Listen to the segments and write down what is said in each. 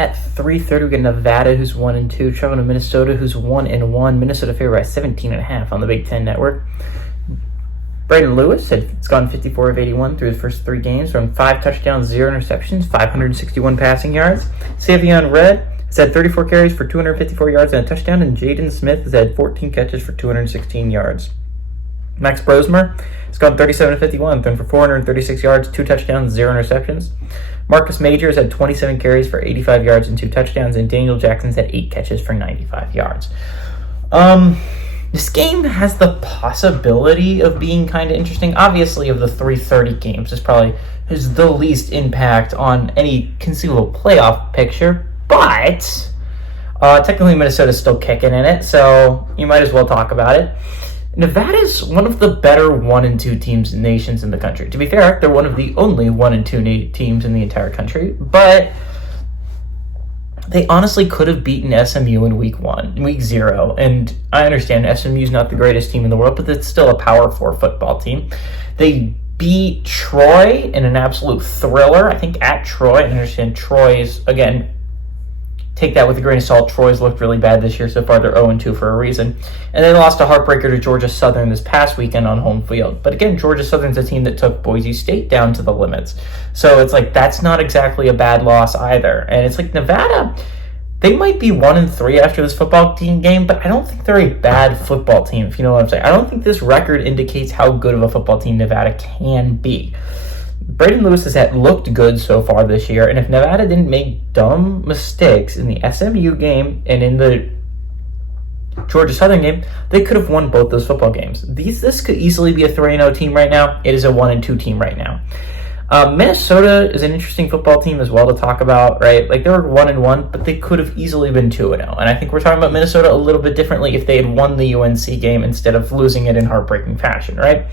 at 3:30, we get Nevada, who's 1-2, traveling to Minnesota, who's 1-1. Minnesota favored by 17.5 on the Big Ten Network. Brayden Lewis has gone 54 of 81 through his first 3 games, from 5 touchdowns, 0 interceptions, 561 passing yards. Savion Red has had 34 carries for 254 yards and a touchdown, and Jaden Smith has had 14 catches for 216 yards. Max Brosmer has gone 37 of 51, thrown for 436 yards, 2 touchdowns, 0 interceptions. Marcus Majors had 27 carries for 85 yards and 2 touchdowns, and Daniel Jackson's had 8 catches for 95 yards. This game has the possibility of being kind of interesting. Obviously, of the 3:30 games, this probably has the least impact on any conceivable playoff picture, but technically Minnesota's still kicking in it, so you might as well talk about it. Nevada's one of the better 1-2 teams in nations in the country. To be fair, they're one of the only 1-2 teams in the entire country, but they honestly could have beaten SMU in week 0, and I understand SMU's not the greatest team in the world, but it's still a Power 4 football team. They beat Troy in an absolute thriller, I think, at Troy. I understand Troy's, again, take that with a grain of salt. Troy's looked really bad this year so far. They're 0-2 for a reason. And they lost a heartbreaker to Georgia Southern this past weekend on home field. But again, Georgia Southern's a team that took Boise State down to the limits. So it's like, that's not exactly a bad loss either. And it's like Nevada, they might be 1-3 after this football team game, but I don't think they're a bad football team, if you know what I'm saying. I don't think this record indicates how good of a football team Nevada can be. Brayden Lewis has looked good so far this year, and if Nevada didn't make dumb mistakes in the SMU game and in the Georgia Southern game, they could have won both those football games. This could easily be a 3-0 team right now. It is a 1-2 team right now. Minnesota is an interesting football team as well to talk about, right? Like, they were 1-1, but they could have easily been 2-0. And I think we're talking about Minnesota a little bit differently if they had won the UNC game instead of losing it in heartbreaking fashion, right?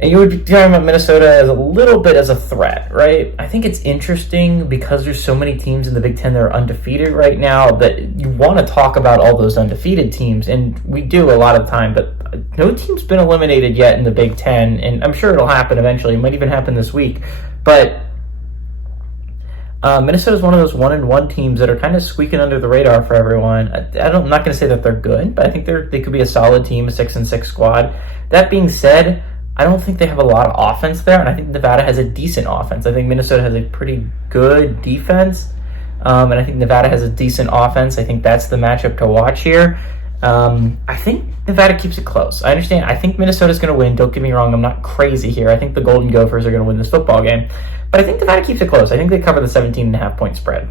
And you would be talking about Minnesota as a little bit as a threat, right? I think it's interesting because there's so many teams in the Big Ten that are undefeated right now that you want to talk about all those undefeated teams, and we do a lot of the time, but no team's been eliminated yet in the Big Ten, and I'm sure it'll happen eventually. It might even happen this week. But Minnesota's one of those 1-1 teams that are kind of squeaking under the radar for everyone. I'm not going to say that they're good, but I think they could be a solid team, a 6-6 squad. That being said, I don't think they have a lot of offense there, and I think Nevada has a decent offense. I think Minnesota has a pretty good defense, and I think Nevada has a decent offense. I think that's the matchup to watch here. I think Nevada keeps it close. I understand. I think Minnesota's going to win. Don't get me wrong. I'm not crazy here. I think the Golden Gophers are going to win this football game, but I think Nevada keeps it close. I think they cover the 17.5 point spread.